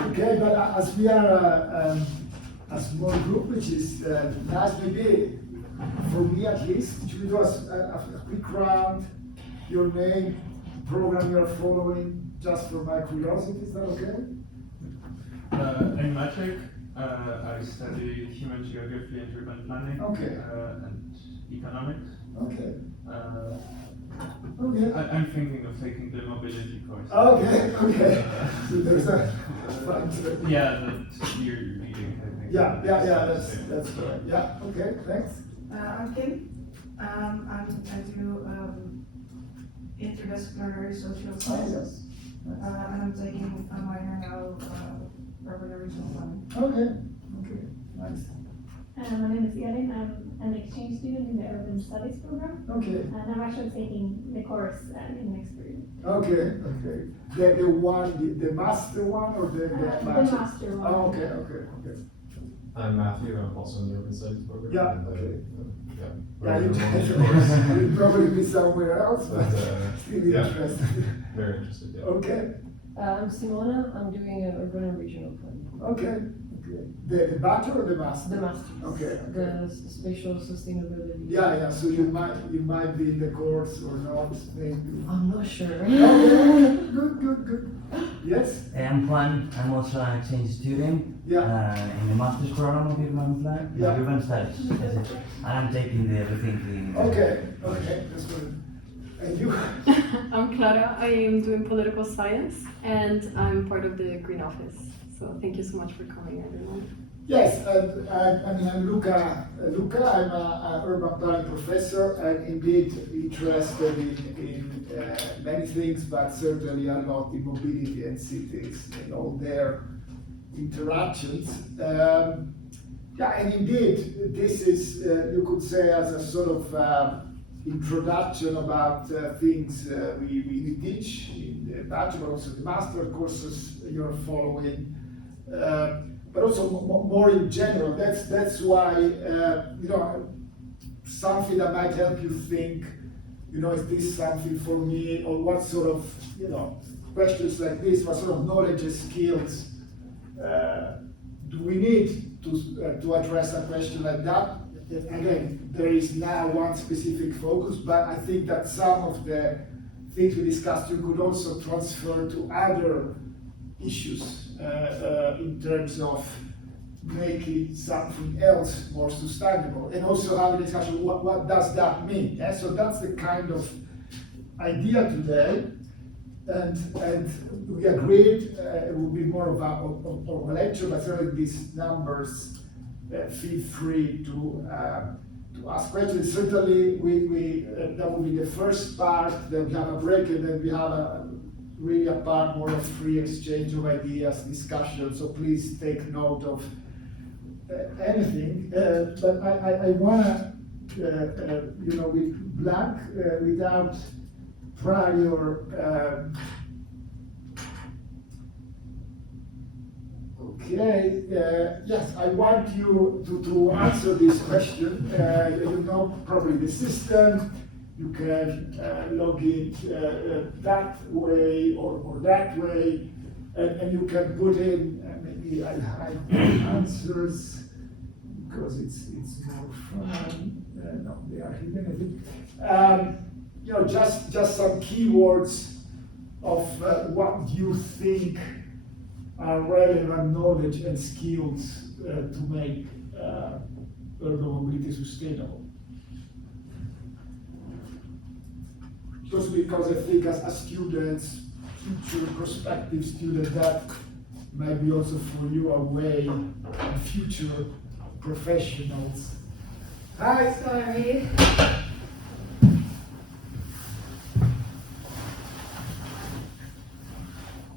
Okay, but as we are a small group, which is nice, maybe for me at least, should we do a quick round? Your name, program you're following, just for my curiosity, is that okay? I'm Maciek. I study human geography and urban planning. Okay. And economics. Okay. Okay. I'm thinking of taking the mobility course. Okay, okay. So there's a yeah, that you're reading, I think. Yeah, that's correct. Yeah, okay, thanks. I'm Kim. I do interdisciplinary social sciences. And I'm taking a minor now, urban and regional planning. Okay, nice. My name is Elin. I'm an exchange student in the Urban Studies program. Okay. And I'm actually taking the course in next year. Okay. The master one or the master one. Oh, okay. I'm Matthew. I'm also in the Urban Studies program. Yeah, and, okay. Yeah, you'd probably be somewhere else, but still interested. Very interested, yeah. Okay. I'm Simona. I'm doing urban and regional planning. Okay. The bachelor or the master? The master. Okay. The spatial sustainability. Yeah. So you might be in the course or not, maybe. I'm not sure. Okay. Good. Yes. I'm Juan. I'm also an exchange student in the master's program of urban studies. And I'm taking the rethinking. Okay. That's good. And you? I'm Clara. I am doing political science and I'm part of the Green Office. So thank you so much for coming, everyone. Yes, I'm Luca. I'm an urban planning professor and indeed interested in many things, but certainly a lot in mobility and cities and all their interactions. And indeed, this is, you could say, as a sort of introduction about things we teach in the bachelor, also the master courses you're following. But also more in general. That's why something that might help you think, is this something for me, or what sort of questions like this, what sort of knowledge and skills do we need to address a question like that? Again, there is now one specific focus, but I think that some of the things we discussed you could also transfer to other issues. In terms of making something else more sustainable, and also having a discussion what does that mean? Yeah? So that's the kind of idea today, and we agreed it would be more of a lecture, but certainly these numbers feel free to ask questions. Certainly, we that will be the first part. Then we have a break, and then we have really a part more of free exchange of ideas, discussion. So please take note of anything. But I wanna, with blank, without prior. Yes, I want you to answer this question. You know probably the system. You can log in that way or that way, and you can put in, maybe I hide the answers because it's more fun. No, they are hidden, I think. Just some keywords of what you think are relevant knowledge and skills to make urban mobility sustainable. Just because I think as students, future prospective students, that might be also for you a way, and future professionals. Hi. Sorry.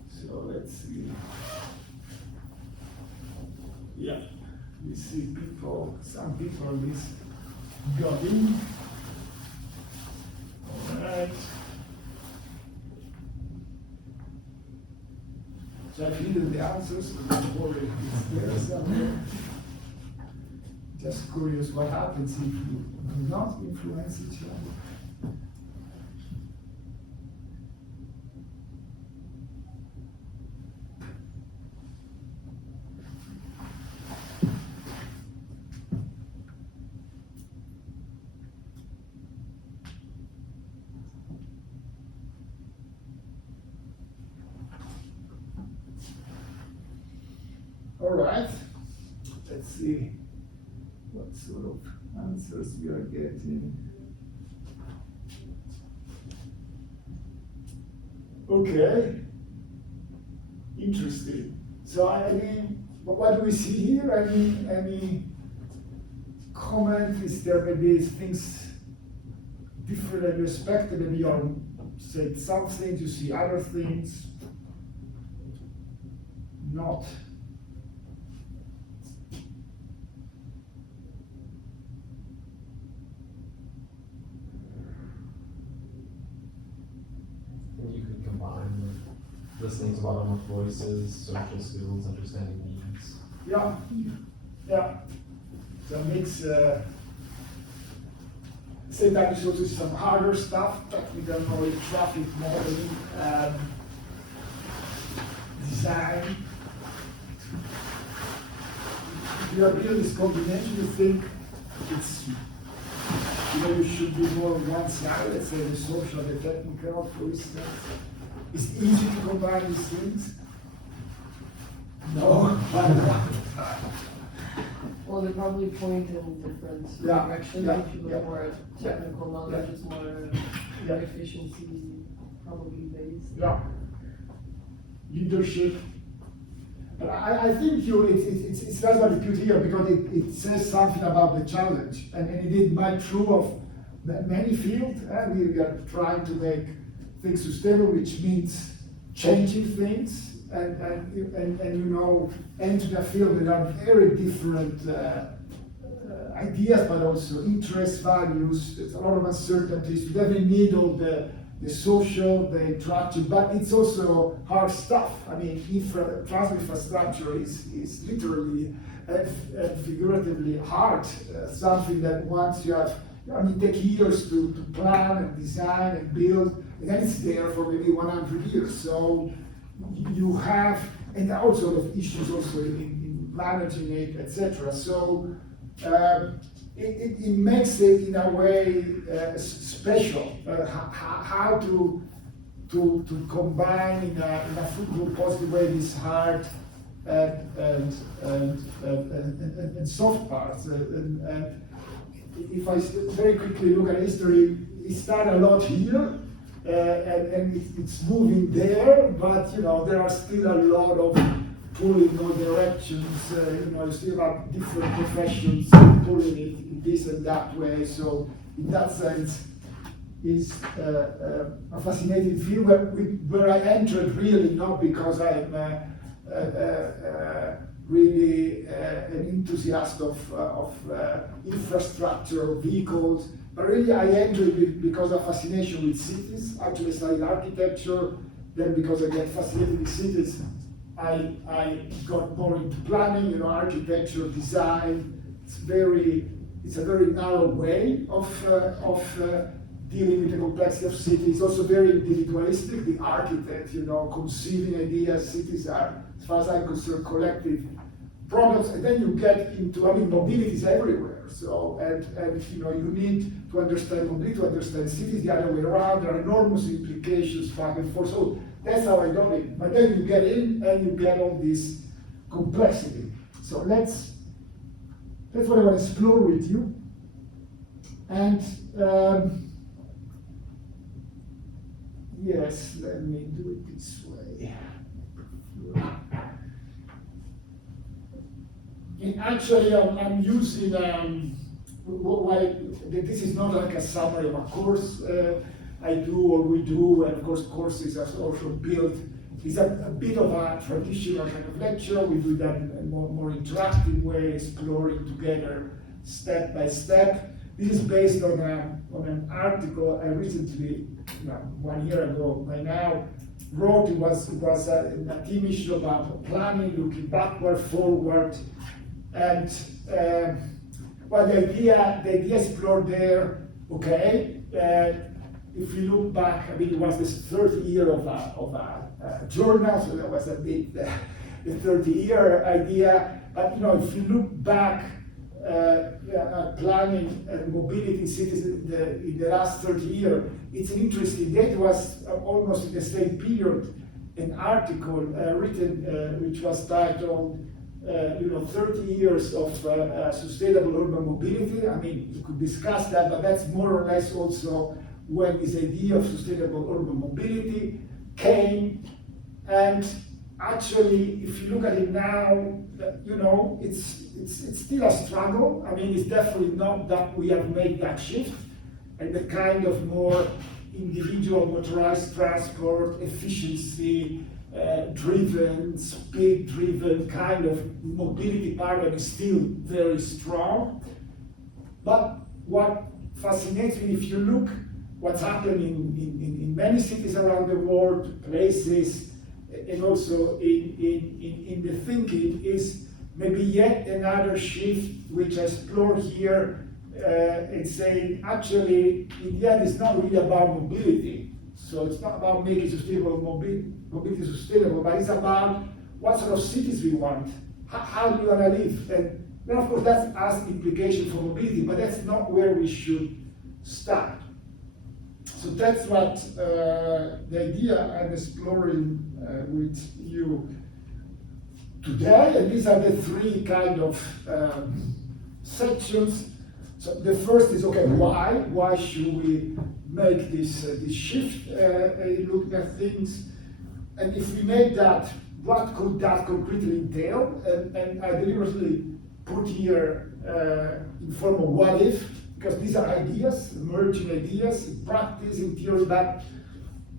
So let's see. Yeah, we see people, some people at least got in. Alright. So I've hidden the answers, don't worry, it's there somewhere. Just curious what happens if you do not influence each other. see what sort of answers we are getting. Okay, interesting. So I mean, what do we see here? Any comment? Is there maybe things different than you expected? Maybe you said some things, you see other things. Not. And you could combine with listening to other voices, social skills, understanding needs. Yeah, yeah. So it makes same time you also some harder stuff, technical knowledge, traffic modeling, design. If you are doing this combination, you think it's, you should be more on one side, let's say the social, the technical, for instance. It's easy to combine these things. No, Well, they probably point in different Yeah, directions. yeah, If you look yeah. more at technical knowledge, it's more Yeah. efficiency probably based. Yeah. Leadership. But I think it's that's what it put here because it says something about the challenge. And it might true of many fields. We are trying to make things sustainable, which means changing things and you know, enter a field that are very different ideas, but also interests, values. There's a lot of uncertainties. We definitely need all the social, the interaction, but it's also hard stuff. I mean, transport infrastructure is literally and figuratively hard. Something that once you have, I mean, take years to plan and design and build, and then it's there for maybe 100 years. So you have, and all sort of issues also in managing it, etc. So it makes it in a way special. How to combine in a fruitful, positive way this hard and soft parts. And if I very quickly look at history, it started a lot here. And it's moving there, but you know there are still a lot of pulling in all directions. You know, you still have different professions pulling it in this and that way. So in that sense, it's a fascinating field where I entered really not because I'm really an enthusiast of infrastructure, vehicles. But really, I entered it because of fascination with cities. Actually, I studied architecture. Then, because I get fascinated with cities, I got more into planning. You know, architecture, design. It's a very narrow way of dealing with the complexity of cities. It's also very individualistic. The architect, you know, conceiving ideas. Cities are, as far as I'm concerned, collective problems, and then you get into, I mean, mobility is everywhere. So, and you know, you need to understand mobility, to understand cities the other way around. There are enormous implications back and forth. So that's how I got it. But then you get in and you get all this complexity. So that's what I want to explore with you. And yes, let me do it this way. And actually, I'm using, this is not like a summary of a course I do or we do, and of course courses are also built. It's a bit of a traditional kind of lecture. We do that in a more interactive way, exploring together step by step. This is based on an article I recently, 1 year ago by now, wrote. It was a team issue about planning, looking backward, forward. And well, the idea explored there, okay, if you look back, I mean, it was this 30 year of a journal, so that was a bit the 30-year idea. But you know, if you look back at planning and mobility in cities in the last 30 years, it's an interesting data. It was almost in the same period, an article written which was titled 30 years of sustainable urban mobility. I mean, we could discuss that, but that's more or less also when this idea of sustainable urban mobility came. And actually, if you look at it now, it's still a struggle. I mean, it's definitely not that we have made that shift and the kind of more individual motorized transport, efficiency driven, speed driven kind of mobility paradigm is still very strong. But what fascinates me, if you look what's happening in many cities around the world, places, and also in the thinking, is maybe yet another shift which I explore here and saying, actually, in the end, it's not really about mobility. So it's not about making sustainable mobility sustainable, but it's about what sort of cities we want. How do we want to live? And then, of course, that has implications for mobility, but that's not where we should start. So that's what the idea I'm exploring with you today, and these are the three kind of sections. So the first is, okay, why should we make this shift looking at things? And if we make that, what could that concretely entail? And I deliberately put here in form of what if, because these are ideas, emerging ideas, in practice, in theory, but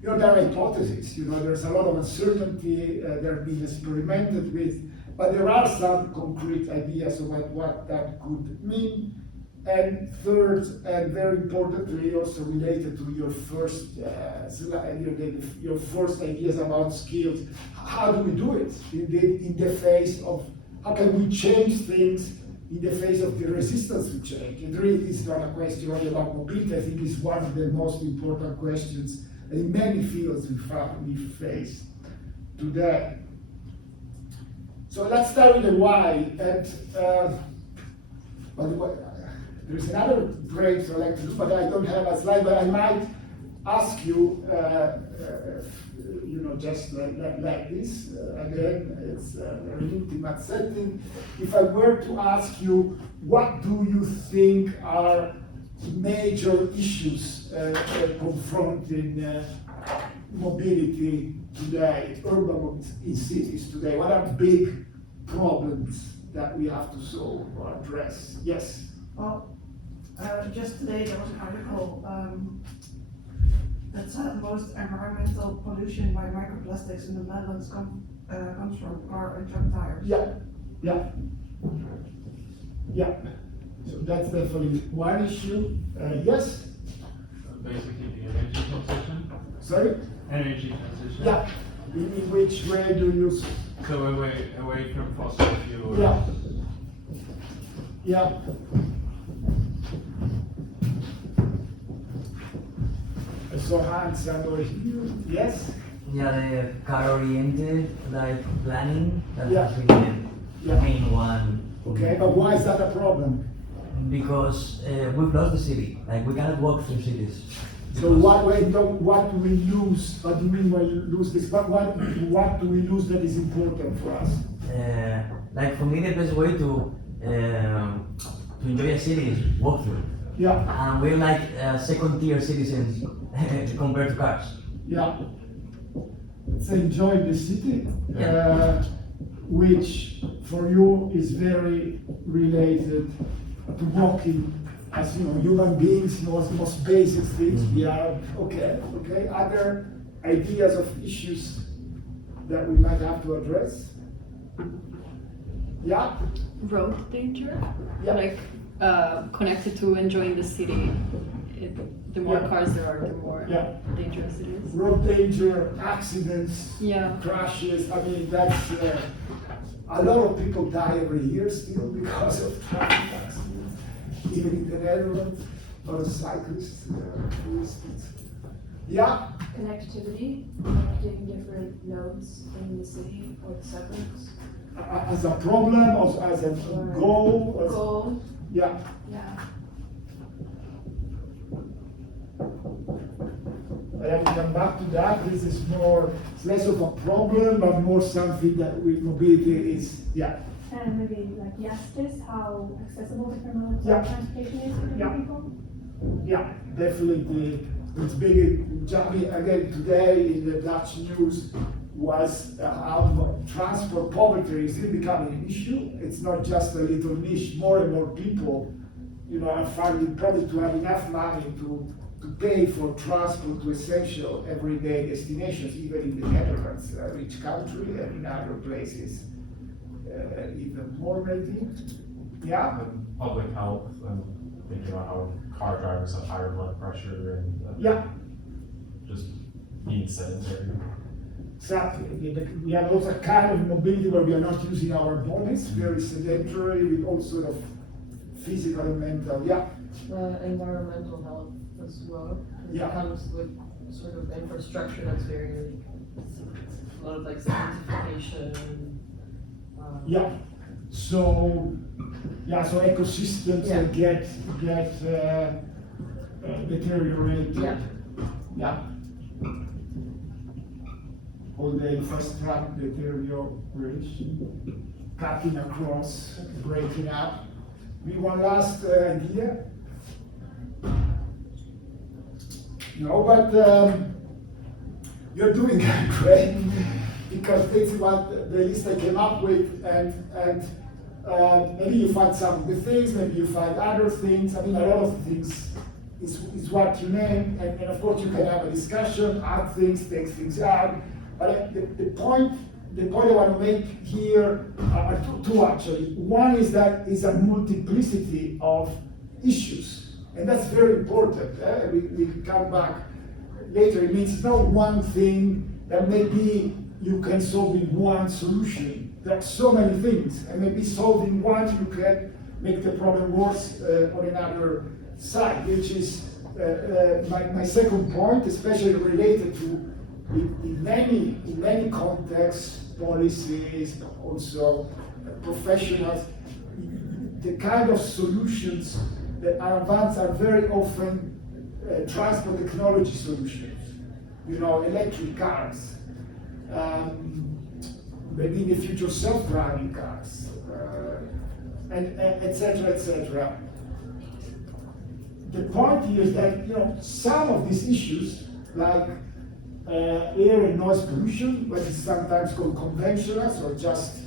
there are hypotheses. There's a lot of uncertainty, they're being experimented with, but there are some concrete ideas about what that could mean. And third, and very importantly, also related to your first your first ideas about skills, how do we do it in the face of, how can we change things in the face of the resistance to change? It really is not a question only about mobility. I think it's one of the most important questions in many fields we face today. So let's start with the why. And by the way, there's another break I like to do, but I don't have a slide, but I might ask you, just like this, again, it's a very intimate setting. If I were to ask you, what do you think are major issues confronting mobility today, urban mobility in cities today? What are big problems that we have to solve or address? Yes? Well, just today there was an article that said most environmental pollution by microplastics in the Netherlands comes from car and truck tires. Yeah. So that's definitely one issue. Yes? Basically the energy transition. Sorry? Energy transition. Yeah. In which way do you? So away from fossil fuels. Yeah. I saw hands somewhere here. Yes? Yeah, the car-oriented like planning, that Yeah. has been the Yeah. main one. Okay, but why is that a problem? Because we've lost the city, like we cannot walk through cities. So what do we lose? What do you mean by lose this? But what do we lose that is important for us? Like for me, the best way to enjoy a city is walk through. Yeah, And we're like second-tier citizens compared to cars. yeah. Let's enjoy the city, Yeah. which for you is very related to walking. As human beings, most basic things. We are okay. Other ideas of issues that we might have to address. Yeah. Road danger, Yeah. like connected to enjoying the city. The more Yeah. cars there are, the more Yeah. dangerous it is. Road danger, accidents, Yeah. crashes. I mean, that's a lot of people die every year still because of traffic accidents. Even in the Netherlands, a lot of cyclists, for instance. Yeah. Connectivity, connecting different nodes in the city or the suburbs. As a problem, or as a goal. Goal, Yeah. yeah. I have to come back to that. This is more, it's less of a problem, but more something that with mobility is, yeah. and maybe like justice, how accessible different modes Yeah. of transportation is for Yeah. different people? Yeah, definitely. It's big. Again, today in the Dutch news was how transport poverty is really becoming an issue. It's not just a little niche. More and more people, are finding probably to have enough money to pay for transport to essential everyday destinations, even in the Netherlands, a rich country, and in other places, even more maybe. Yeah. And public health, and thinking about how car drivers have higher blood pressure and Yeah. just being sedentary. Exactly. We have also a kind of mobility where we are not using our bodies, very sedentary with all sort of physical and mental. Yeah. Environmental health as well. Yeah. It comes with sort of infrastructure that's very, a lot of like sanctification. Yeah. So ecosystems Yeah. get deteriorated. Yeah. Yeah. All the infrastructure deterioration, cutting across, breaking up. Maybe one last idea. No, but you're doing great because this is what the list I came up with, and maybe you find some of the things, maybe you find other things. I mean, a lot of things is what you name, and of course you can have a discussion, add things, take things out. But the point I want to make here are two actually. One is that is a multiplicity of issues, and that's very important. We come back later. It means it's not one thing that maybe you can solve with one solution. There are so many things, and maybe solving one you can make the problem worse on another side, which is my second point, especially related to in many contexts, policies, but also professionals, the kind of solutions that are advanced are very often transport technology solutions. Electric cars, maybe in the future self-driving cars, and etc., etc. The point here is that some of these issues, like air and noise pollution, what is sometimes called conventionals or just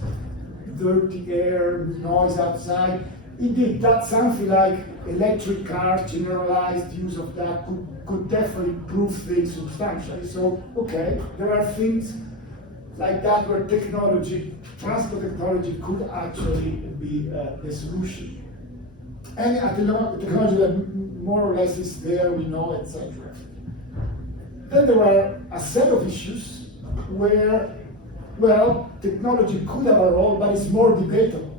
dirty air, noise outside. Indeed, that's something like electric cars, generalized use of that could definitely improve things substantially. So, okay, there are things like that where transport technology could actually be the solution. And technology that more or less is there, we know, etc. Then there are a set of issues where, technology could have a role, but it's more debatable.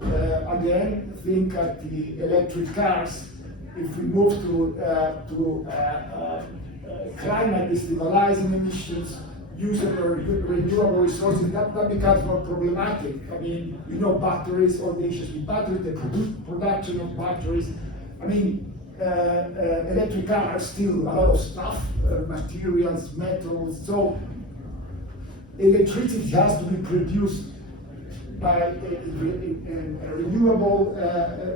Again, think at the electric cars. If we move to climate destabilizing emissions, use of renewable resources, that becomes more problematic. I mean, batteries, all the issues with batteries, the production of batteries. I mean, electric cars still a lot of stuff, materials, metals. So electricity has to be produced by renewable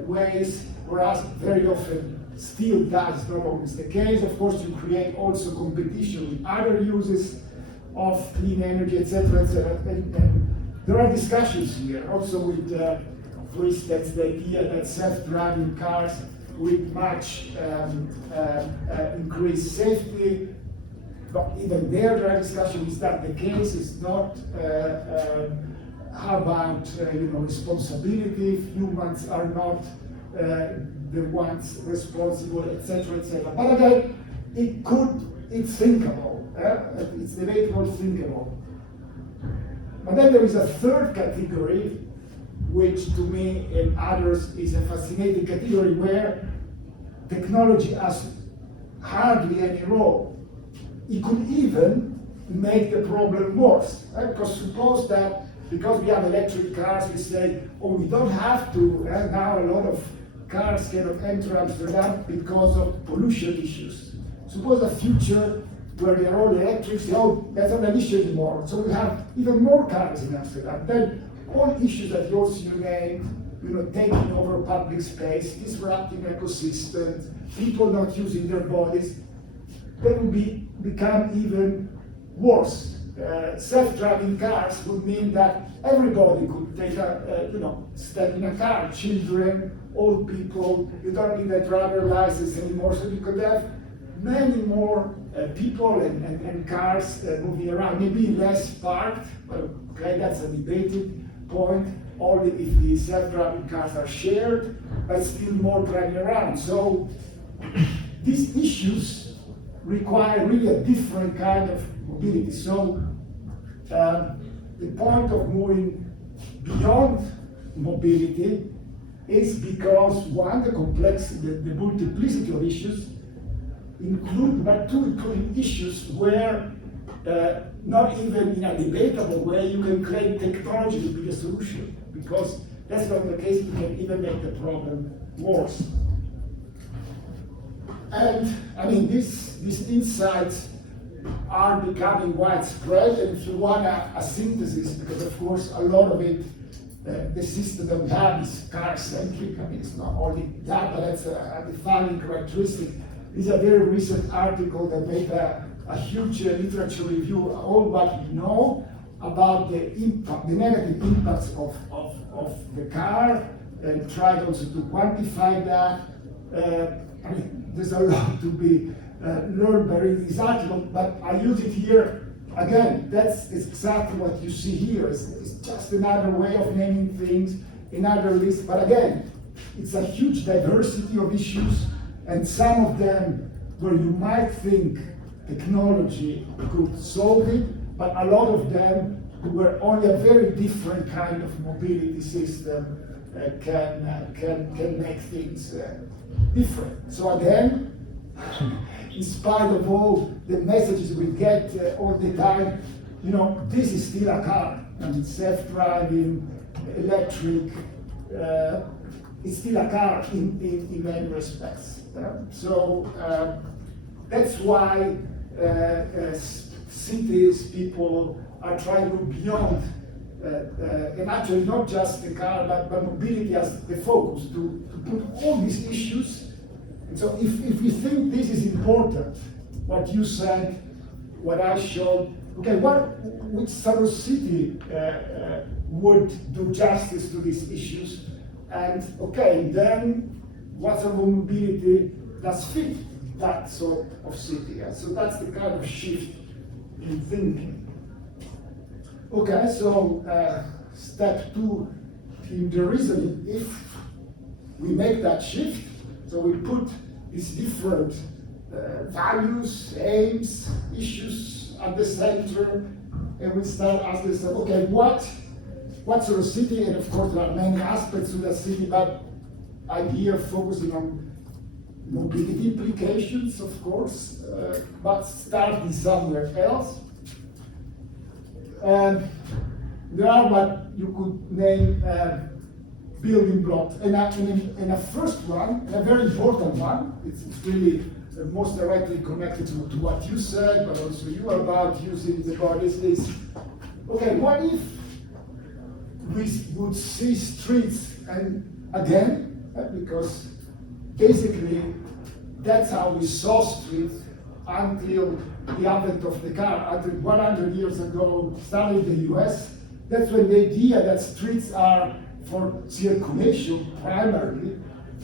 ways, whereas very often steel does not always the case. Of course, you create also competition with other uses of clean energy, etc., etc. And there are discussions here also with, for instance, the idea that self-driving cars with much increased safety, but even there are discussions. Is that the case? It's not. How about responsibility if humans are not the ones responsible, etc., etc. But again, it's thinkable. It's debatable, thinkable. But then there is a third category, which to me and others is a fascinating category where technology has hardly any role. It could even make the problem worse. Because suppose that because we have electric cars, we say, we don't have to. Now a lot of cars cannot enter Amsterdam because of pollution issues. Suppose a future where they're all electric, that's not an issue anymore. So we have even more cars in Amsterdam. Then all issues that you also named, taking over public space, disrupting ecosystems, people not using their bodies, they will become even worse. Self-driving cars would mean that everybody could take step in a car, children, old people, you don't need a driver license anymore, so you could have many more people and cars moving around, maybe less parked, well, okay, that's a debated point, only if the self-driving cars are shared, but still more driving around. So these issues require really a different kind of mobility. So the point of moving beyond mobility is because one, the complexity, the multiplicity of issues include, but two, including issues where not even in a debatable way you can claim technology to be a solution, because that's not the case, you can even make the problem worse. And I mean, these insights are becoming widespread, and if you want a synthesis, because of course a lot of it, the system that we have is car-centric. I mean, it's not only that, but that's a defining characteristic. This is a very recent article that made a huge literature review of all what we know about the impact, the negative impacts of the car, and tried also to quantify that. I mean, there's a lot to be learned by reading this article, but I use it here. Again, that's exactly what you see here. It's just another way of naming things, another list. But again, it's a huge diversity of issues, and some of them where you might think technology could solve it, but a lot of them where only a very different kind of mobility system can make things different. So again, in spite of all the messages we get all the time, this is still a car. I mean, self-driving, electric, it's still a car in many respects. So that's why cities, people are trying to go beyond, and actually not just the car, but mobility as the focus, to put all these issues. And so if we think this is important, what you said, what I showed, okay, which sort of city would do justice to these issues? And okay, then what sort of mobility does fit that sort of city? And so that's the kind of shift in thinking. Okay, so step 2 in the reasoning, if we make that shift, so we put these different values, aims, issues at the center, and we start asking ourselves, okay, what sort of city? And of course, there are many aspects to that city, but I'm here focusing on mobility implications, of course, but starting somewhere else. There are what you could name building blocks. And a first one, and a very important one, it's really most directly connected to what you said, but also you about using the bodies, is, okay, what if we would see streets, and again, because basically that's how we saw streets until the advent of the car, until 100 years ago, started in the US. That's when the idea that streets are for circulation primarily,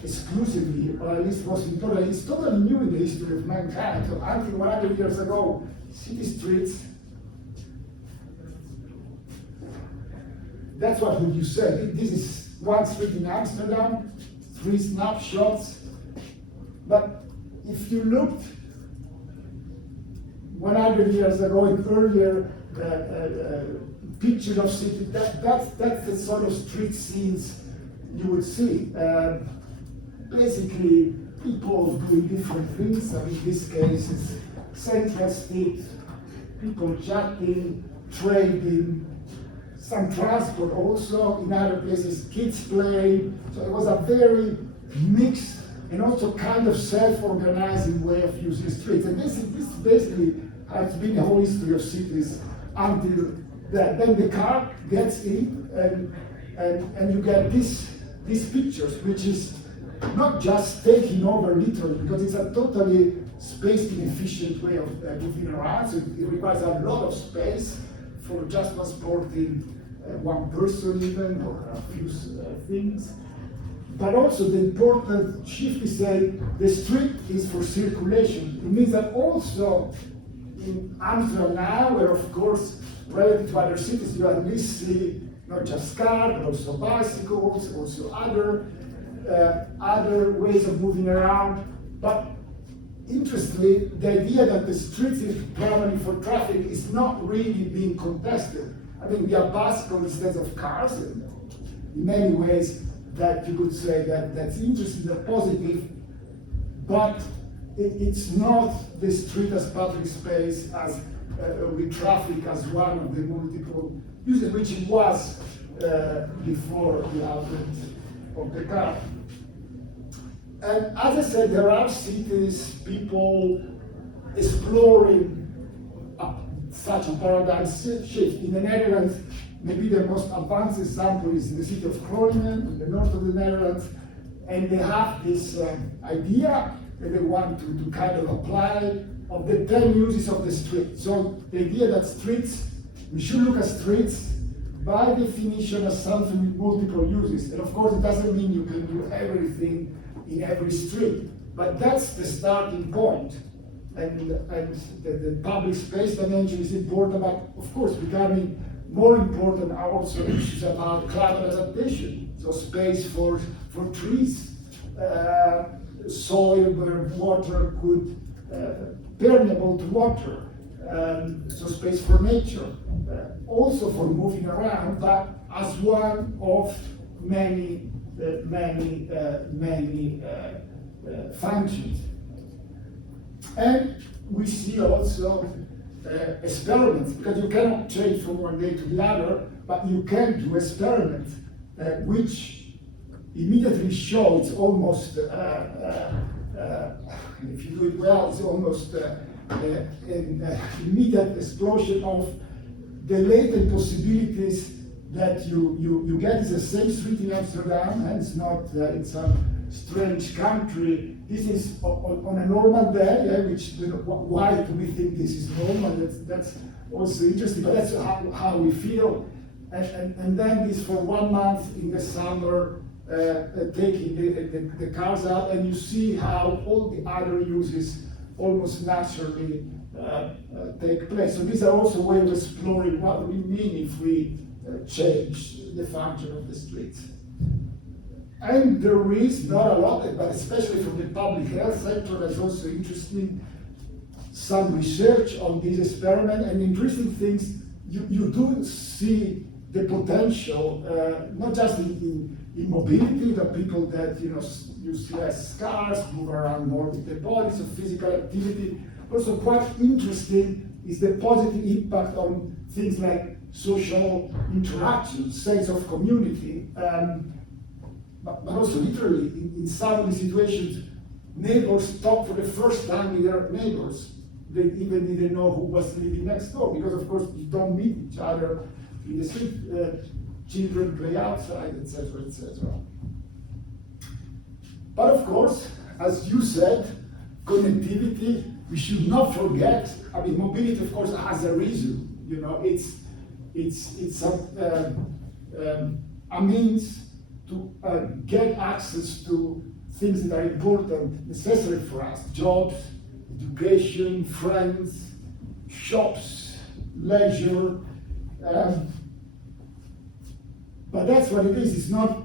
exclusively, or at least was important. It's totally new in the history of mankind. So until 100 years ago, city streets, that's what would you say. This is one street in Amsterdam, 3 snapshots. But if you looked 100 years ago in earlier pictures of cities, that's the sort of street scenes you would see. Basically, people doing different things. I mean, in this case, it's Central Street, people chatting, trading, some transport also. In other places, kids playing. So it was a very mixed and also kind of self-organizing way of using streets. And this basically has been the whole history of cities until that. Then the car gets in, and you get these pictures, which is not just taking over literally, because it's a totally space inefficient way of moving around. So it requires a lot of space for just transporting one person even, or a few things. But also the important shift is that the street is for circulation. It means that also in Amsterdam now, where of course, relative to other cities, you at least see not just cars, but also bicycles, also other ways of moving around. But interestingly, the idea that the street is primarily for traffic is not really being contested. I mean, we have bicycles instead of cars, and in many ways that you could say that that's interesting and positive, but it's not the street as public space, as with traffic as one of the multiple uses, which it was before the advent of the car. And as I said, there are cities, people exploring such a paradigm shift. In the Netherlands, maybe the most advanced example is in the city of Groningen, in the north of the Netherlands, and they have this idea that they want to kind of apply of the 10 uses of the street. So the idea that streets, we should look at streets by definition as something with multiple uses. And of course, it doesn't mean you can do everything in every street, but that's the starting point. And the public space dimension is important, but of course, becoming more important are also issues about climate adaptation. So space for trees, soil where water could permeable to water, so space for nature, also for moving around, but as one of many functions. And we see also experiments, because you cannot change from one day to the other, but you can do experiments which immediately show it's almost, if you do it well, it's almost an immediate explosion of the latent possibilities that you get. Is the same street in Amsterdam, and it's not in some strange country. This is on a normal day, which, why do we think this is normal? That's also interesting, but that's how we feel. And then this for 1 month in the summer, taking the cars out, and you see how all the other uses almost naturally take place. So these are also ways of exploring what we mean if we change the function of the streets. And there is not a lot, but especially from the public health sector, that's also interesting, some research on this experiment, and interesting things, you do see the potential, not just in mobility, the people that use less cars, move around more with their bodies, so physical activity. Also quite interesting is the positive impact on things like social interaction, sense of community, but also literally in some of the situations, neighbors talk for the first time with their neighbors. They even didn't know who was living next door, because of course you don't meet each other in the street. Children play outside, etc., etc. But of course, as you said, connectivity, we should not forget. I mean, mobility, of course, has a reason. It's a means to get access to things that are important, necessary for us: jobs, education, friends, shops, leisure. But that's what it is. It's not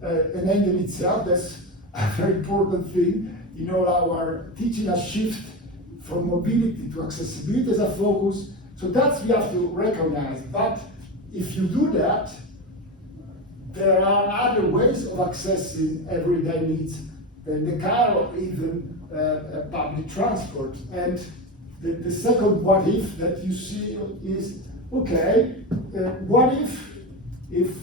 an end in itself. That's a very important thing. Our teaching has shift from mobility to accessibility as a focus. So that's we have to recognize. But if you do that, there are other ways of accessing everyday needs than the car or even public transport. And the second what if that you see is, okay, what if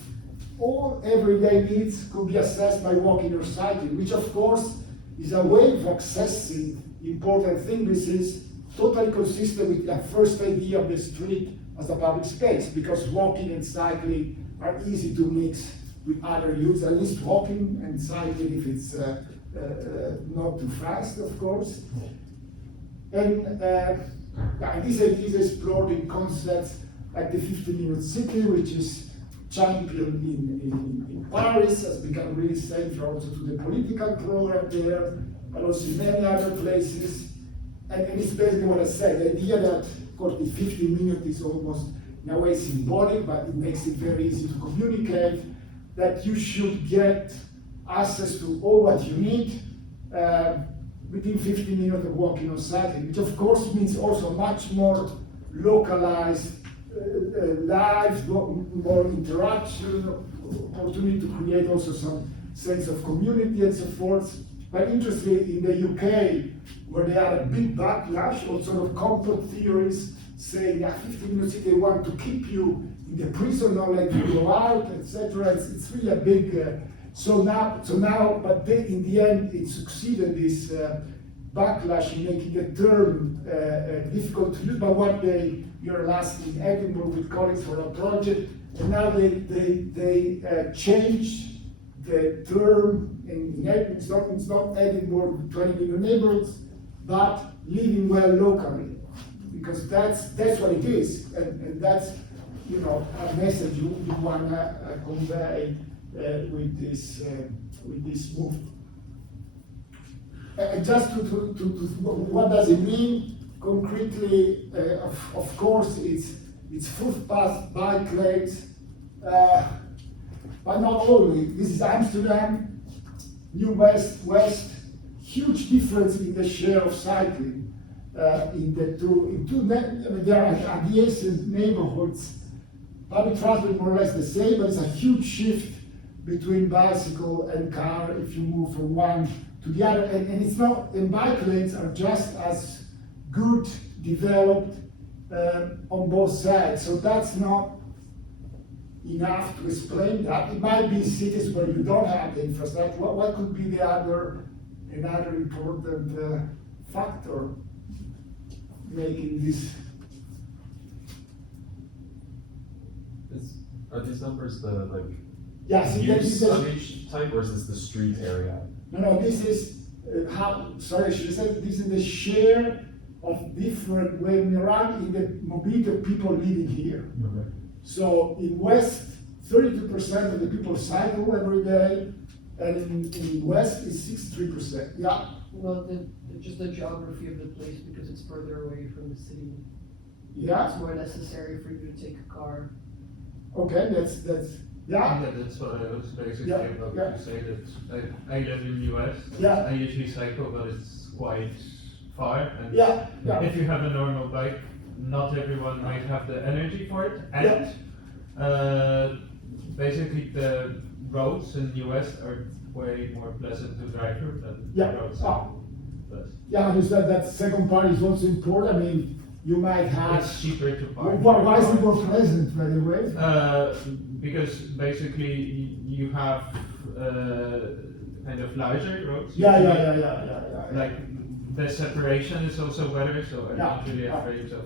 all everyday needs could be assessed by walking or cycling, which of course is a way of accessing important things. This is totally consistent with the first idea of the street as a public space, because walking and cycling are easy to mix with other use, at least walking and cycling if it's not too fast, of course. And this idea is explored in concepts like the 15-minute city, which is championed in Paris, has become really central also to the political program there, but also in many other places. And it's basically what I said, the idea that, of course, the 15 minutes is almost in a way symbolic, but it makes it very easy to communicate, that you should get access to all what you need within 15 minutes of walking or cycling, which of course means also much more localized lives, more interaction, opportunity to create also some sense of community and so forth. But interestingly, in the UK, where they had a big backlash, all sort of complot theories saying that 15 minutes they want to keep you in the prison, not let you go out, etc. It's really a big. But they, in the end, it succeeded this backlash in making the term difficult to use. But what we were last in Edinburgh with colleagues for a project, and now they changed the term in Edinburgh. It's not Edinburgh 20 million neighborhoods, but living well locally, because that's what it is, and that's a message you wanna convey with this move. And just to what does it mean concretely? Of course, it's footpath, bike lanes, but not only. This is Amsterdam, New West, huge difference in the share of cycling in the two. There are adjacent neighborhoods. Public transport more or less the same, but it's a huge shift between bicycle and car if you move from one to the other. And it's not. And bike lanes are just as good developed on both sides. So that's not enough to explain that. It might be cities where you don't have the infrastructure. What could be another important factor making this? Are these numbers the Yes, use of each type, or is this the street area? No, this is sorry, I should have said this is the share of different when around in the mobility of people living here. Okay. So in West, 32% of the people cycle every day, and in West is 63%. Yeah. Well, just the geography of the place, because it's further away from the city. Yeah. It's more necessary for you to take a car. Okay, that's yeah. Yeah, that's what I was basically Yeah, about yeah. to say, that I live in the US. Yeah. I usually cycle, but it's quite far. And Yeah. if you have a normal bike, not everyone might have the energy for it. And basically the roads in the US are way more pleasant to drive through than Yeah. roads. Yeah, I understand that second part is also important. I mean, you might have. It's cheaper to park. Why is it more pleasant, by the way? Because basically you have kind of larger roads. Yeah. Like the separation is also better, so I'm Yeah, not really yeah. afraid of.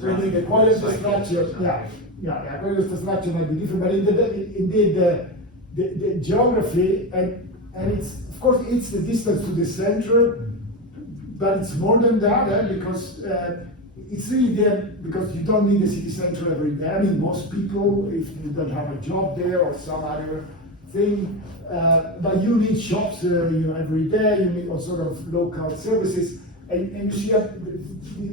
So I think the quality of the cycling or structure, something. yeah, quality of the structure might be different, but indeed the geography and it's of course it's the distance to the center, but it's more than that because it's really there because you don't need the city center every day. I mean, most people, if you don't have a job there or some other thing, but you need shops every day. You need all sort of local services, and you see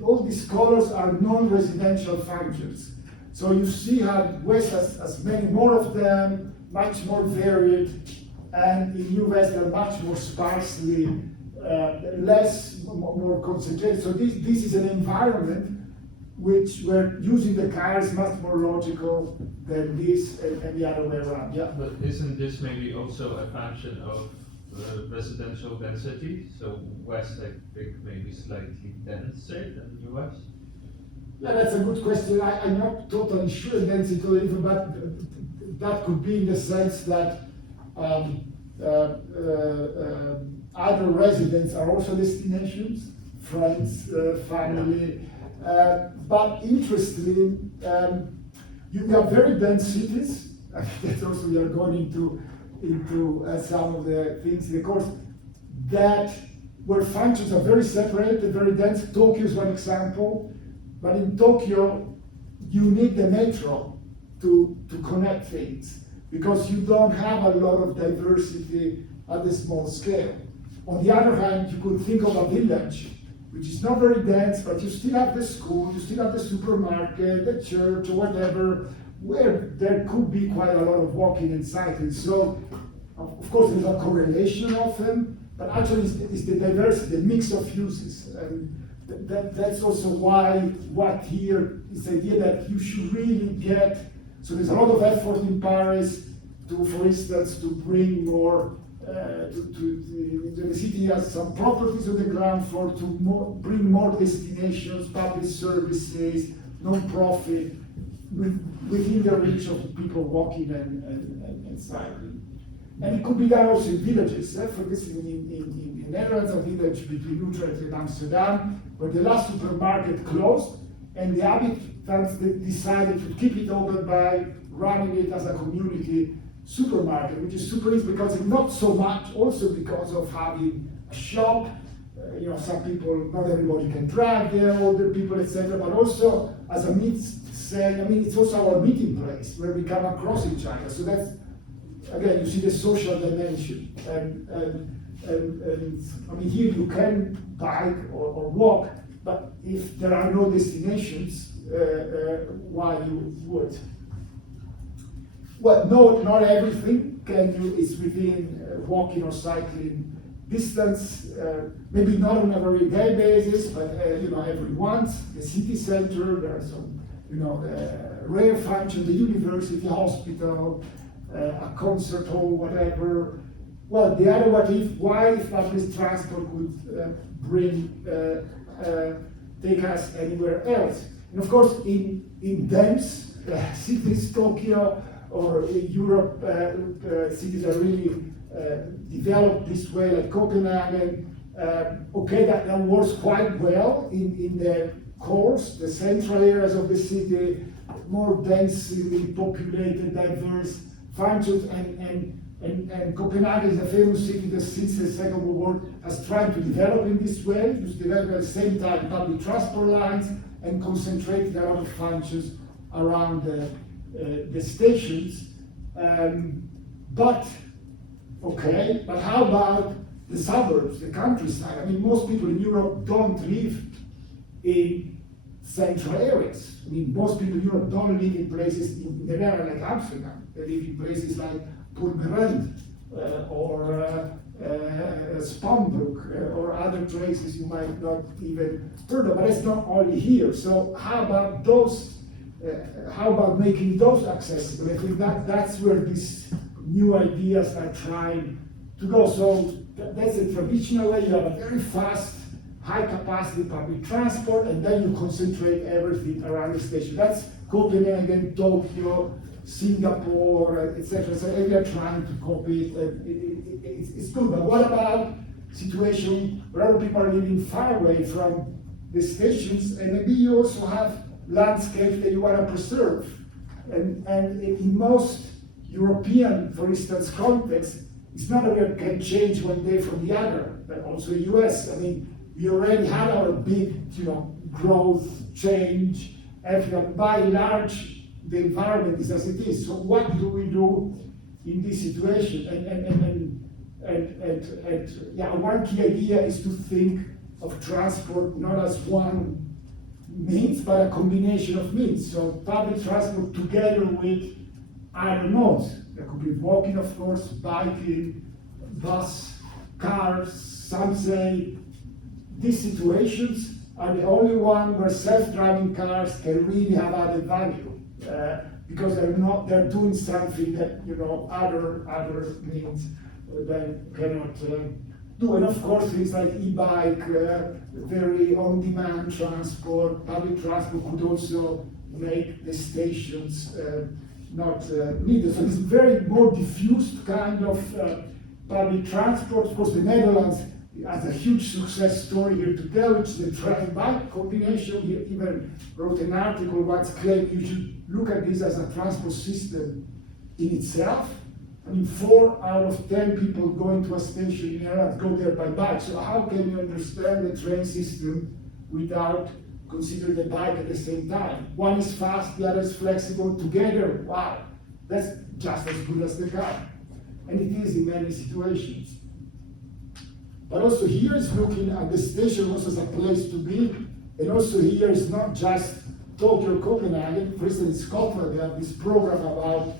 all these colors are non-residential functions. So you see how West has many more of them, much more varied, and in New West they're much more sparsely, more concentrated. So this is an environment where using the car is much more logical than this and the other way around. Yeah. But isn't this maybe also a function of residential density? So West, I think, maybe slightly denser than US. Yeah, that's a good question. I'm not totally sure density, but that could be in the sense that other residents are also destinations, friends, family. But interestingly, you have very dense cities. I think that's also we are going into some of the things in the course that where functions are very separated, very dense. Tokyo is one example, but in Tokyo, you need the metro to connect things because you don't have a lot of diversity at the small scale. On the other hand, you could think of a village, which is not very dense, but you still have the school, you still have the supermarket, the church, or whatever, where there could be quite a lot of walking and cycling. So, of course, there's a correlation of them, but actually it's the diversity, the mix of uses. And that's also why what here is the idea that you should really get, so there's a lot of effort in Paris to, for instance, to bring more, the city has some properties on the ground floor to bring more destinations, public services, non-profit, within the reach of people walking and cycling. And it could be done also in villages. For instance, in Netherlands, a village between Utrecht and Amsterdam, where the last supermarket closed, and the inhabitants decided to keep it open by running it as a community supermarket, which is super easy because it's not so much also because of having a shop. Some people, not everybody can drive there, older people, etc. But also as a it's also our meeting place where we come across each other. So that's, again, you see the social dimension. And here you can bike or walk, but if there are no destinations, why you would? Well, no, not everything is within walking or cycling distance. Maybe not on a very day basis, but every once. The city center, there are some, rare function, the university, hospital, a concert hall, whatever. Well, the other why if public transport could take us anywhere else? And of course, in dense cities, Tokyo, or Europe, cities are really developed this way, like Copenhagen. Okay, that works quite well in the cores, the central areas of the city, more densely populated, diverse functions, and Copenhagen is a famous city that since the Second World War has tried to develop in this way, to develop at the same time public transport lines and concentrated a lot of functions around the stations. But how about the suburbs, the countryside? I mean, most people in Europe don't live in central areas. I mean, most people in Europe don't live in places in the area like Amsterdam. They live in places like Purmerend or Spanbroek or other places you might not even heard of, but it's not only here. So how about those? How about making those accessible? I think that's where these new ideas are trying to go. So that's a traditional way. You have a very fast, high capacity public transport, and then you concentrate everything around the station. That's Copenhagen, Tokyo, Singapore, etc. So we are trying to copy it. It's good, but what about situation where other people are living far away from the stations, and maybe you also have landscapes that you want to preserve. And in most European, for instance, contexts, it's not that we can change one day from the other, but also the US. I mean, we already had our big, growth, change, everything. By and large, the environment is as it is. So what do we do in this situation? And one key idea is to think of transport not as one means, but a combination of means. So public transport together with other modes. There could be walking, of course, biking, bus, cars. Some say these situations are the only one where self-driving cars can really have added value because they're doing something that other means they cannot do. And of course, things like e-bike, very on-demand transport, public transport could also make the stations not needed. So it's very more diffused kind of public transport. Of course, the Netherlands has a huge success story here to tell, which is the train bike combination. He even wrote an article once claiming you should look at this as a transport system in itself. I mean, 4 out of 10 people going to a station in Ireland go there by bike. So how can you understand the train system without considering the bike at the same time? One is fast, the other is flexible. Together, wow, that's just as good as the car. And it is in many situations. But also here is looking at the station also as a place to be. And also here is not just Tokyo, Copenhagen. For instance, in Scotland, they have this program about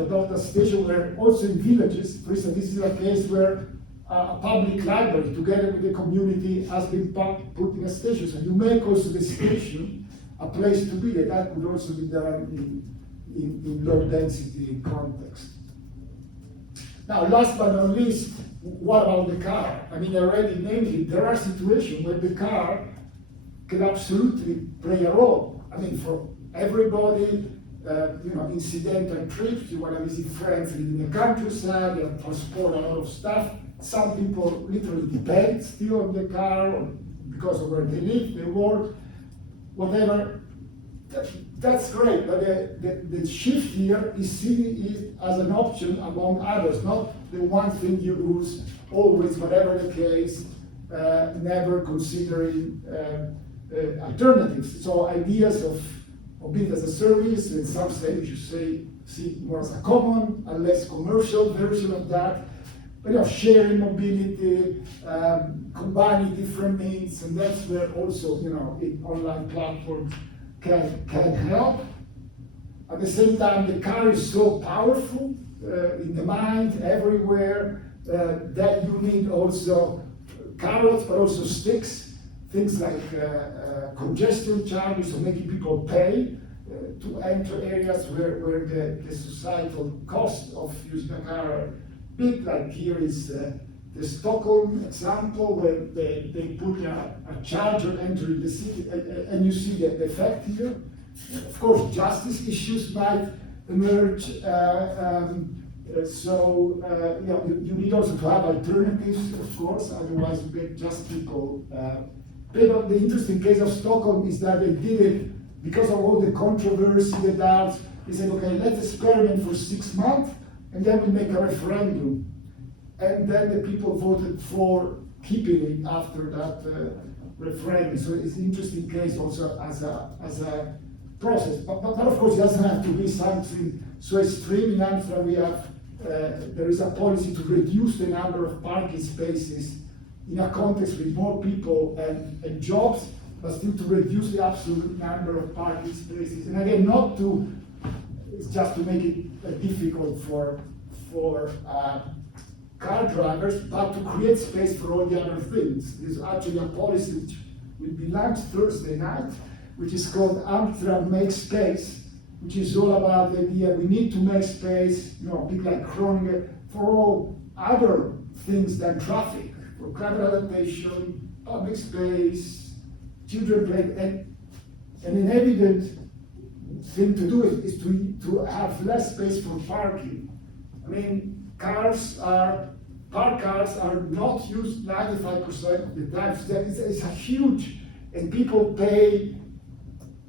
adopt a station where also in villages, for instance, this is a case where a public library together with the community has been put in a station. So you make also the station a place to be, and that could also be done in low density context. Now, last but not least, what about the car? I mean, I already named it. There are situations where the car can absolutely play a role. I mean, for everybody, incidental trips, you want to visit friends in the countryside and transport a lot of stuff. Some people literally depend still on the car or because of where they live, they work, whatever. That's great, but the shift here is seen it as an option among others, not the one thing you use always, whatever the case, never considering alternatives. So ideas of build as a service, in some states you see it more as a common, a less commercial version of that. But sharing mobility, combining different means, and that's where also online platforms can help. At the same time, the car is so powerful in the mind, everywhere, that you need also carrots, but also sticks, things like congestion charges, so making people pay to enter areas where the societal cost of using a car are big. Like here is the Stockholm example, where they put a charger entering the city, and you see the effect here. Of course, justice issues might emerge, you need also to have alternatives, of course, otherwise you get just people. But the interesting case of Stockholm is that they did it because of all the controversy, the doubts. They said, okay, let's experiment for 6 months, and then we make a referendum. And then the people voted for keeping it after that referendum. So it's an interesting case also as a process. But of course, it doesn't have to be something so extreme. In Amsterdam, we have there is a policy to reduce the number of parking spaces in a context with more people and jobs, but still to reduce the absolute number of parking spaces. And again, it's just to make it difficult for car drivers, but to create space for all the other things. There's actually a policy which will be launched Thursday night, which is called Amsterdam Make Space, which is all about the idea we need to make space, big like Groningen, for all other things than traffic, for climate adaptation, public space, children play, and an evident thing to do is to have less space for parking. I mean, parked cars are not used 95% of the time. So it's a huge, and people pay.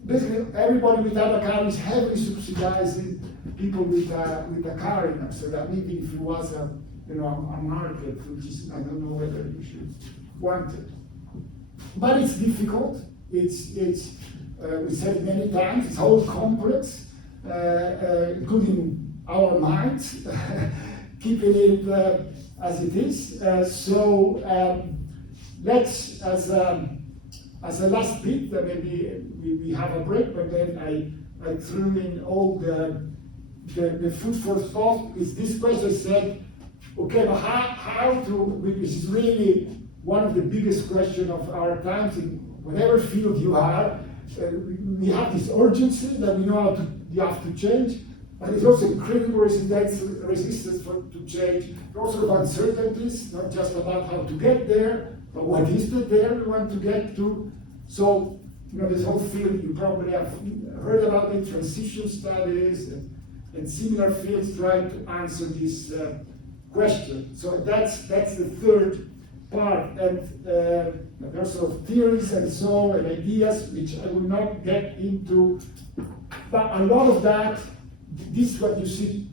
Basically, everybody without a car is heavily subsidizing people with a car in Amsterdam, even if it was a market, which is, I don't know whether you should want it. But it's difficult. It's we said many times, it's all complex, including our minds, keeping it as it is. Let's, as a last bit, maybe we have a break, but then I threw in all the food for thought. Is this question said, okay, but how to, this is really one of the biggest questions of our times in whatever field you are. We have this urgency that we know you have to change, but there's also incredible resistance to change. There are also uncertainties, not just about how to get there, but what is the there we want to get to. So, this whole field, you probably have heard about it, transition studies and similar fields trying to answer this question. So that's the third part, and there's sort of theories and so and ideas which I will not get into, but a lot of that, this is what you see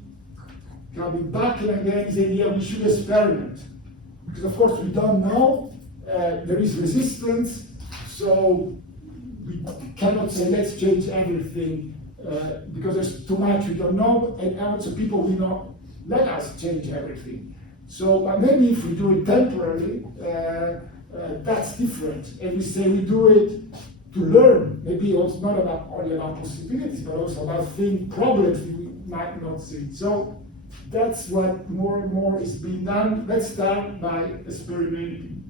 coming back and again, is the idea we should experiment. Because of course we don't know, there is resistance, so we cannot say let's change everything because there's too much we don't know, and also people will not let us change everything. So, but maybe if we do it temporarily, that's different. And we say we do it to learn. Maybe also not only about possibilities, but also about problems we might not see. So that's what more and more is being done. Let's start by experimenting.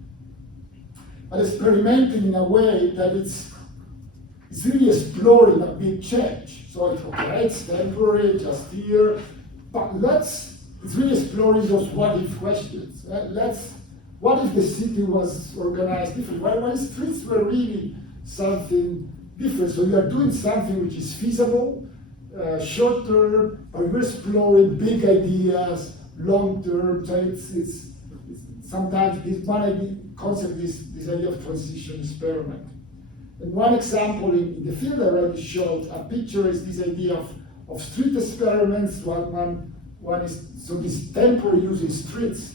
But experimenting in a way that it's really exploring a big change. So it's temporary, just here, but it's really exploring those what-if questions. What if the city was organized differently? What if streets were really something different? So we are doing something which is feasible, short-term, but we're exploring big ideas, long-term. So it's sometimes this one concept is this idea of transition experiment. And one example in the field I already showed, a picture is this idea of street experiments. One is, so this temporary use in streets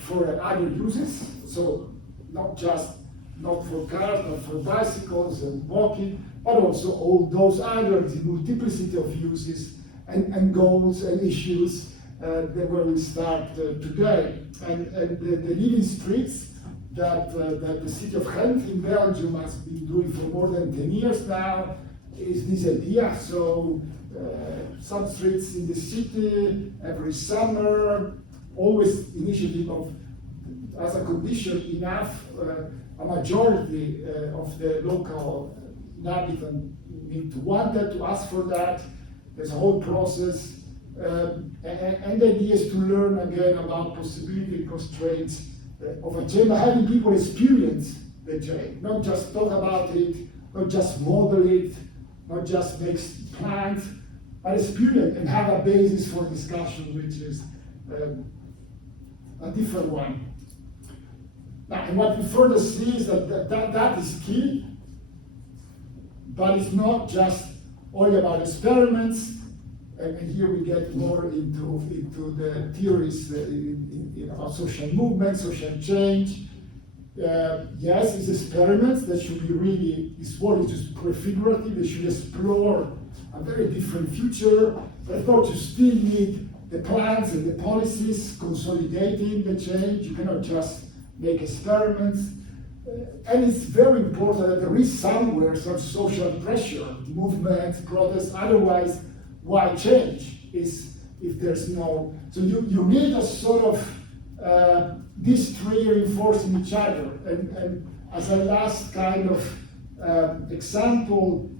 for other uses, so not for cars, not for bicycles and walking, but also all those other, the multiplicity of uses and goals and issues where we start today. And the living streets that the city of Ghent in Belgium has been doing for more than 10 years now is this idea. So some streets in the city every summer, always initiative of, as a condition, enough, a majority of the local inhabitants need to want that, to ask for that. There's a whole process. And the idea is to learn again about possibility constraints of a change, having people experience the change, not just talk about it, not just model it, not just make plans, but experience and have a basis for discussion, which is a different one. Now, and what we further see is that is key, but it's not just all about experiments. And here we get more into the theories about social movement, social change. Yes, it's experiments that should be really, this word is just prefigurative, they should explore a very different future. But of course, you still need the plans and the policies consolidating the change. You cannot just make experiments. And it's very important that there is somewhere some social pressure, movement, protest, otherwise, why change is if there's no, so you need a sort of these three reinforcing each other. And as a last kind of example,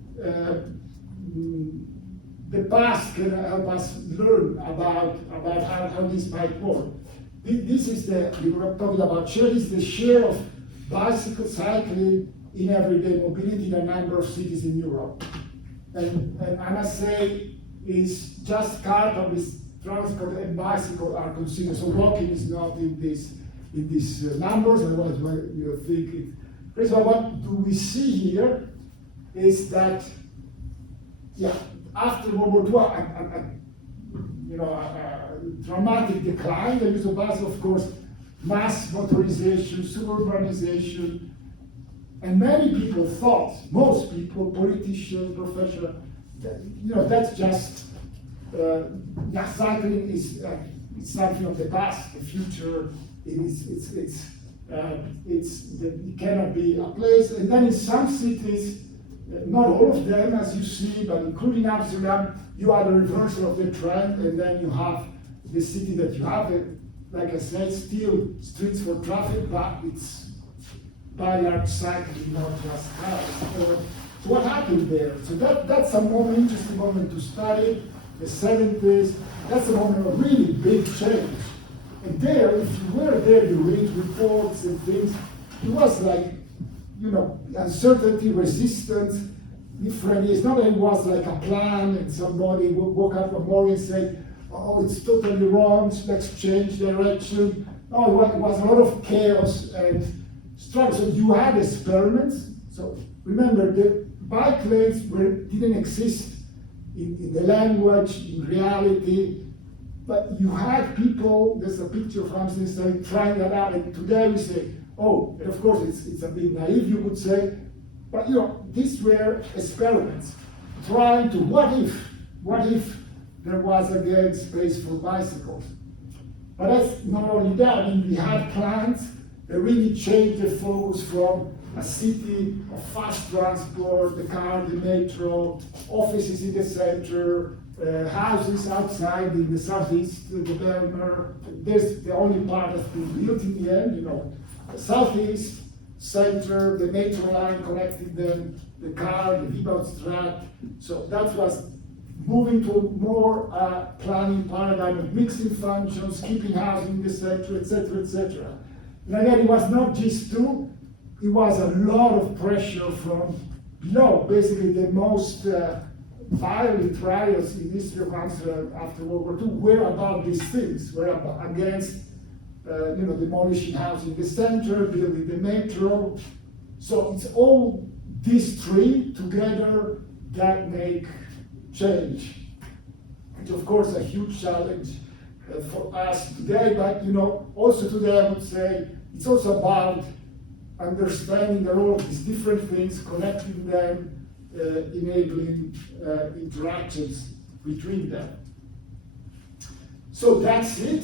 the past can help us learn about how this might work. This is we were talking about share, this is the share of bicycle cycling in everyday mobility in a number of cities in Europe. And I must say, is just car, public transport, and bicycle are considered. So walking is not in these numbers, otherwise you think it. First of all, what do we see here is that, after World War II, a dramatic decline. The use of bicycle, of course, mass motorization, suburbanization, and many people thought, most people, politicians, professionals, that's just cycling is it's something of the past. The future it cannot be a place. And then in some cities, not all of them, as you see, but including Amsterdam, you have a reversal of the trend, and then you have the city that you have. Like I said, still streets for traffic, but it's by large cycling, not just cars. So what happened there? So that's a interesting moment to study, the 70s. That's a moment of really big change. And there, if you were there, you read reports and things, it was like, uncertainty, resistance, different. It's not that it was like a plan and somebody woke up one morning and said, oh, it's totally wrong, let's change direction. No, it was a lot of chaos and struggle. So you had experiments. So remember, the bike lanes didn't exist in the language, in reality, but you had people, there's a picture of Amsterdam trying that out, and today we say, oh, and of course it's a bit naive, you would say, but these were experiments, trying to, what if there was again space for bicycles? But that's not only that, I mean, we had plans that really changed the focus from a city of fast transport, the car, the metro, offices in the center, houses outside in the southeast, the Belmer. There's the only part that's been built in the end, the southeast, center, the metro line connecting them, the car, the Wieboudstraat. So that was moving to a more planning paradigm of mixing functions, keeping housing in the center, etc., etc. And again, it was not just two, it was a lot of pressure from below. Basically, the most violent riots in history of Amsterdam after World War II were about these things, were against demolishing housing in the center, building the metro. So it's all these three together that make change. It's of course a huge challenge for us today, but also today I would say it's also about understanding the role of these different things, connecting them, enabling interactions between them. So that's it.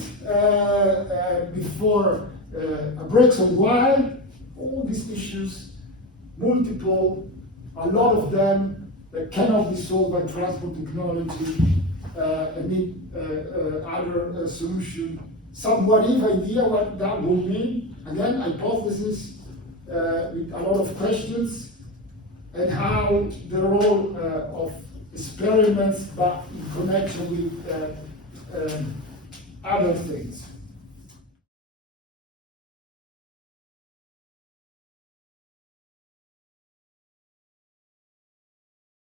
Before a break, so why all these issues, multiple, a lot of them that cannot be solved by transport technology, need other solution. Some what-if idea what that will mean. Again, hypothesis with a lot of questions, and how the role of experiments, but in connection with other things.